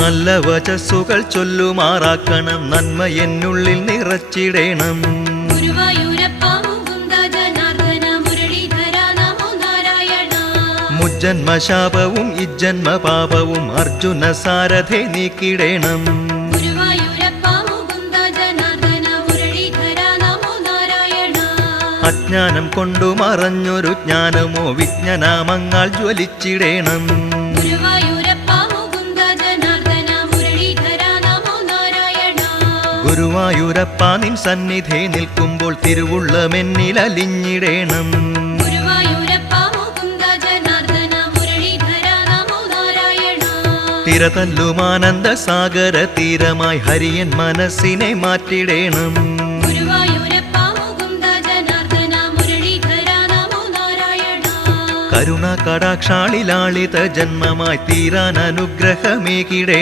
നല്ല വചസ്സുകൾ ചൊല്ലുമാറാക്കണം, നന്മ എന്നുള്ളിൽ നിറച്ചിടേണം. മുജ്ജന്മശാപവും ഇജ്ജന്മ പാപവും അർജുന സാരഥെ നീക്കിടേണം. അജ്ഞാനം കൊണ്ടു മറഞ്ഞൊരു ജ്ഞാനമോ വിജ്ഞാനാമങ്ങൾ ജ്വലിച്ചിടേണം. ഗുരുവായൂരപ്പ നിൻ സന്നിധി നിൽക്കുമ്പോൾ തിരുവുള്ളമെന്നിൽ അലിഞ്ഞിടേണം. തിരതല്ലുമാനന്ദ സാഗര തീരമായി ഹരിയൻ മനസ്സിനെ മാറ്റിടേണം. കരുണ കടാക്ഷാളിലാളിത ജന്മമായി തീരാൻ അനുഗ്രഹമേകിടേണം.